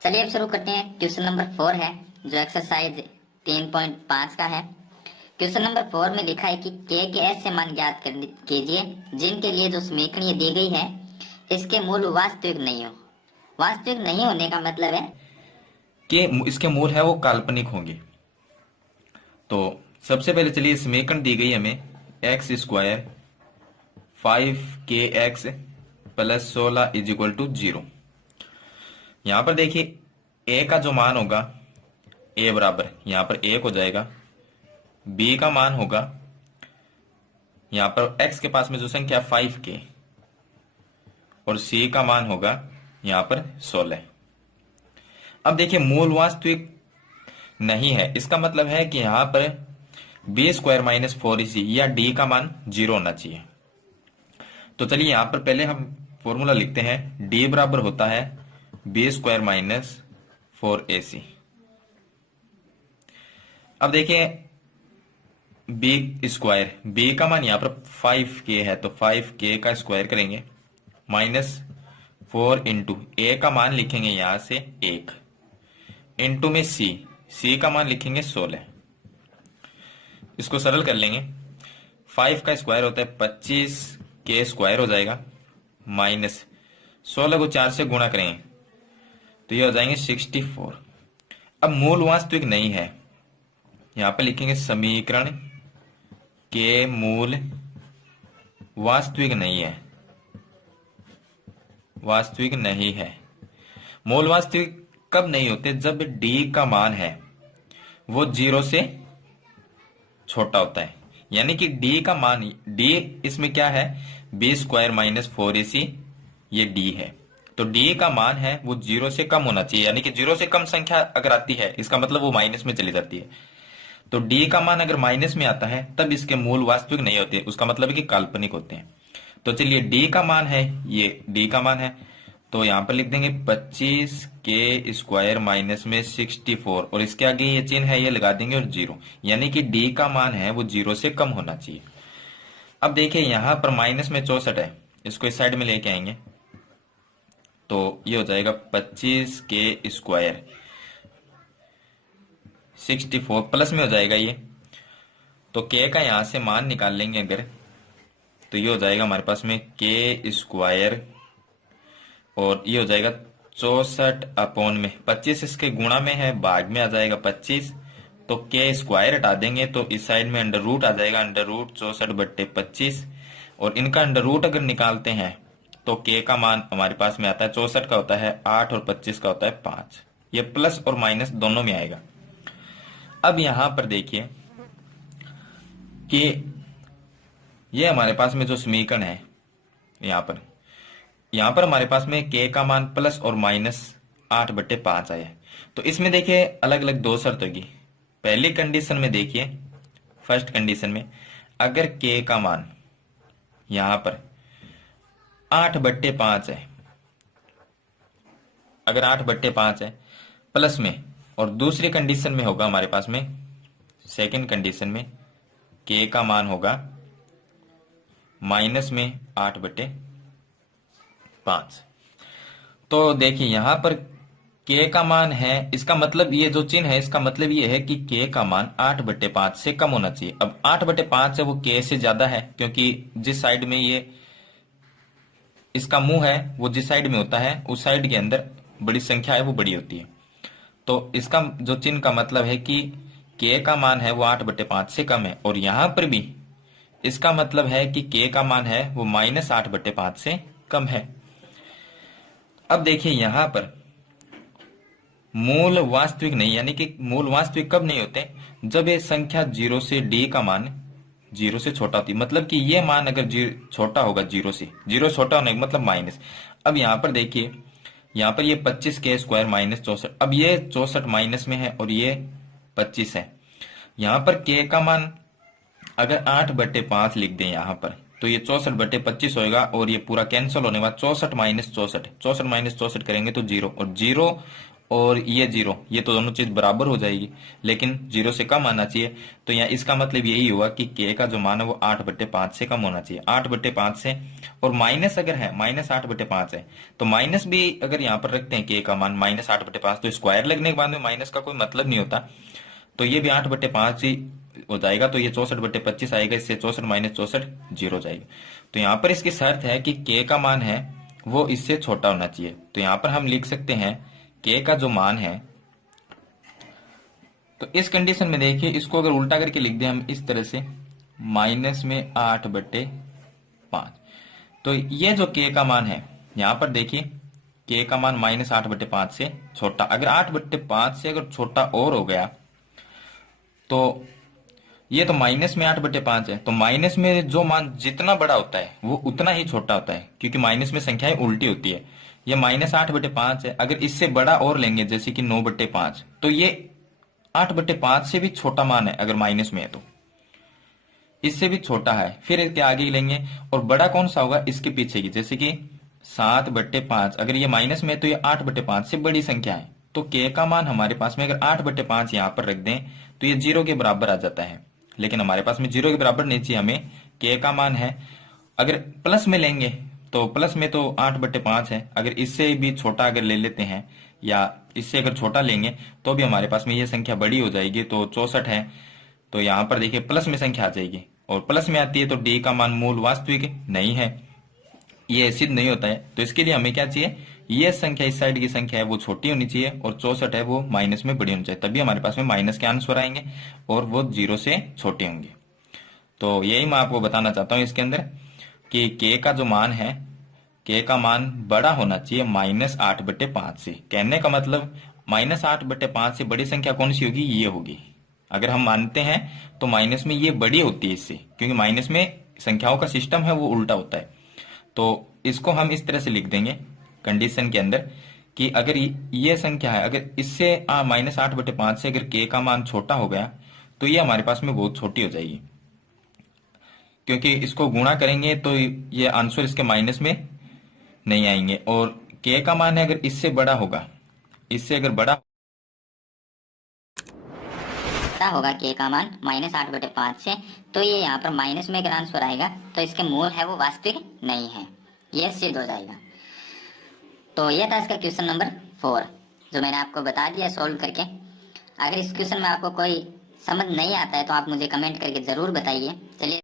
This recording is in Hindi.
चलिए अब शुरू करते हैं। क्वेश्चन नंबर 4 है जो एक्सरसाइज 3.5 का है। क्वेश्चन नंबर 4 में लिखा है कि के ऐसे मान ज्ञात कीजिए जिनके लिए जो समीकरण दी गई है इसके मूल वास्तविक नहीं हो। वास्तविक नहीं होने का मतलब है कि इसके मूल है वो काल्पनिक होंगे। तो सबसे पहले चलिए समीकरण दी गई हमें x square 5kx plus 16 is equal to 0। यहां पर देखिए ए का जो मान होगा ए बराबर यहां पर 1 हो जाएगा, बी का मान होगा यहां पर एक्स के पास में जो संख्या 5k और सी का मान होगा यहां पर 16। अब देखिए मूल वास्तविक नहीं है, इसका मतलब है कि यहां पर बी स्क्वायर माइनस 4ac या डी का मान 0 होना चाहिए। तो चलिए यहां पर पहले हम फॉर्मूला लिखते हैं। डी बराबर होता है बी स्क्वायर माइनस 4ac। अब देखिए बी स्क्वायर, बी का मान यहां पर 5k है तो 5k का स्क्वायर करेंगे माइनस 4 इंटू ए का मान लिखेंगे यहां से 1 इंटू में सी का मान लिखेंगे 16। इसको सरल कर लेंगे। 5 का स्क्वायर होता है 25, के स्क्वायर हो जाएगा माइनस 16 को 4 से गुणा करेंगे तो ये हो जाएंगे 64। अब मूल वास्तविक नहीं है, यहां पर लिखेंगे समीकरण के मूल वास्तविक नहीं है। वास्तविक नहीं है। मूल वास्तविक कब नहीं होते? जब डी का मान है वो 0 से छोटा होता है। यानी कि डी का मान, डी इसमें क्या है, बी स्क्वायर माइनस 4ac ये डी है। तो डी का मान है वो 0 से कम होना चाहिए, यानी कि 0 से कम संख्या अगर आती है इसका मतलब वो माइनस में चली जाती है। तो डी का मान अगर माइनस में आता है तब इसके मूल वास्तविक नहीं होते, उसका मतलब है कि काल्पनिक होते हैं। तो चलिए डी का मान है, ये डी का मान है तो यहां पर लिख देंगे 25 के स्क्वायर माइनस में 64 और इसके आगे ये चिन्ह है ये लगा देंगे और 0, यानी कि डी का मान है वो 0 से कम होना चाहिए। अब देखिए यहां पर माइनस में 64 है, इसको इस साइड में लेके आएंगे तो ये हो जाएगा 25 के स्क्वायर 64 प्लस में हो जाएगा ये, तो के का यहां से मान निकाल लेंगे अगर तो ये हो जाएगा हमारे पास में के स्क्वायर और ये हो जाएगा 64 अपॉन में 25 इसके गुणा में है, भाग में आ जाएगा 25 तो के स्क्वायर हटा देंगे तो इस साइड में अंडर रूट आ जाएगा, अंडर रूट 64/25 और इनका अंडर रूट अगर निकालते हैं तो के का मान हमारे पास में आता है 64 का होता है 8 और 25 का होता है 5। ये प्लस और माइनस दोनों में आएगा। अब यहां पर देखिए कि ये हमारे पास में जो समीकरण है यहां पर हमारे पास में के का मान प्लस और माइनस 8/5 आया है। तो इसमें देखिए अलग अलग दो शर्त होगी। पहली कंडीशन में देखिए, फर्स्ट कंडीशन में अगर के का मान यहां पर 8/5 है, अगर 8/5 है प्लस में, और दूसरी कंडीशन में होगा हमारे पास में सेकंड कंडीशन में के का मान होगा माइनस में 8/5। तो देखिए यहां पर के का मान है, इसका मतलब ये जो चिन्ह है इसका मतलब ये है कि के का मान 8/5 से कम होना चाहिए। अब 8/5 है वो के से ज्यादा है क्योंकि जिस साइड में ये इसका मुंह है वो जिस साइड में होता है उस साइड के अंदर बड़ी संख्या है वो बड़ी होती है। तो इसका जो चिन्ह का मतलब है कि के का मान है वो 8/5 से कम है, और यहां पर भी इसका मतलब है कि के का मान है वो माइनस 8/5 से कम है। अब देखिए यहां पर मूल वास्तविक नहीं, यानी कि मूल वास्तविक कब नहीं होते? जब ये संख्या 0 से डी का मान 0 से छोटा होती है, मतलब कि ये मान अगर छोटा होगा 0 से, 0 छोटा होने का मतलब माइनस। अब यहां पर देखिए यहां पर ये 25 के स्क्वायर माइनस 64, अब ये 64 माइनस में है और ये 25 है। यहां पर के का मान अगर 8/5 लिख दें यहां पर तो ये 64/25 होएगा और ये पूरा कैंसिल होने के बाद 64 माइनस 64 करेंगे तो 0, और 0 और ये 0, ये तो दोनों चीज बराबर हो जाएगी, लेकिन 0 से कम आना चाहिए। तो यहाँ इसका मतलब यही हुआ कि k का जो मान है वो 8/5 से कम होना चाहिए, 8/5 से। और माइनस अगर है, -8/5 है, तो माइनस भी अगर यहाँ पर रखते हैं k का मान -8/5, तो स्क्वायर लगने के बाद में माइनस का कोई मतलब नहीं होता, तो ये भी 8/5 ही हो जाएगा। तो ये 64/25 आएगा, इससे 64 - 64 0 हो जाएगा। तो यहाँ पर इसकी शर्त है कि k का मान है वो इससे छोटा होना चाहिए। तो यहाँ पर हम लिख सकते हैं k का जो मान है, तो इस कंडीशन में देखिए, इसको अगर उल्टा करके लिख दें हम इस तरह से, -8/5, तो ये जो k का मान है, यहाँ पर देखिए k का मान -8/5 से छोटा, अगर 8/5 से अगर छोटा और हो गया तो ये तो माइनस में 8/5 है, तो माइनस में जो मान जितना बड़ा होता है वो उतना ही छोटा होता है, क्योंकि माइनस में संख्याएं उल्टी होती है। ये -8/5 है, अगर इससे बड़ा और लेंगे जैसे कि 9/5, तो ये 8/5 से भी छोटा मान है, अगर माइनस में है तो इससे भी छोटा है। फिर इसके आगे ही लेंगे, और बड़ा कौन सा होगा, इसके पीछे की, जैसे कि 7/5, अगर ये माइनस में है तो ये 8/5 से बड़ी संख्या है। तो k का मान हमारे पास में अगर 8/5 यहाँ पर रख दें तो ये 0 के बराबर आ जाता है, लेकिन हमारे पास में 0 के बराबर नहीं चाहिए, हमें k का मान है, अगर प्लस में लेंगे तो प्लस में तो 8/5 है, अगर इससे भी छोटा अगर ले लेते हैं या इससे अगर छोटा लेंगे तो भी हमारे पास में ये संख्या बड़ी हो जाएगी, तो 64 है। तो यहाँ पर देखिए प्लस में संख्या आ जाएगी, और प्लस में आती है तो d का मान मूल वास्तविक नहीं है, ये सिद्ध नहीं होता है। तो इसके लिए हमें क्या चाहिए, ये संख्या इस साइड की संख्या है वो छोटी होनी चाहिए, और 64 है वो माइनस में बड़ी होनी चाहिए, तभी हमारे पास में माइनस के आंसर आएंगे और वो 0 से छोटे होंगे। तो यही मैं आपको बताना चाहता हूँ इसके अंदर कि k का जो मान है, k का मान बड़ा होना चाहिए -8/5 से। कहने का मतलब -8/5 से बड़ी संख्या कौन सी होगी, ये होगी। अगर हम मानते हैं तो माइनस में ये बड़ी होती है इससे, क्योंकि माइनस में संख्याओं का सिस्टम है वो उल्टा होता है। तो इसको हम इस तरह से लिख देंगे कंडीशन के अंदर कि अगर ये संख्या है, अगर इससे -8/5 से अगर k का मान छोटा हो गया तो ये हमारे पास में बहुत छोटी हो जाएगी, क्योंकि इसको गुणा करेंगे तो ये आंसर इसके माइनस में नहीं आएंगे। और k का मान है अगर इससे बड़ा होगा, इससे अगर बड़ा होगा k का मान -8/5 से, तो ये यहाँ पर माइनस में अगर आंसर आएगा तो इसके मूल है वो वास्तविक नहीं है, ये सिद्ध हो जाएगा। तो ये था इसका क्वेश्चन नंबर 4, जो मैंने आपको बता दिया सॉल्व करके। अगर इस क्वेश्चन में आपको कोई समझ नहीं आता है तो आप मुझे कमेंट करके जरूर बताइए। चलिए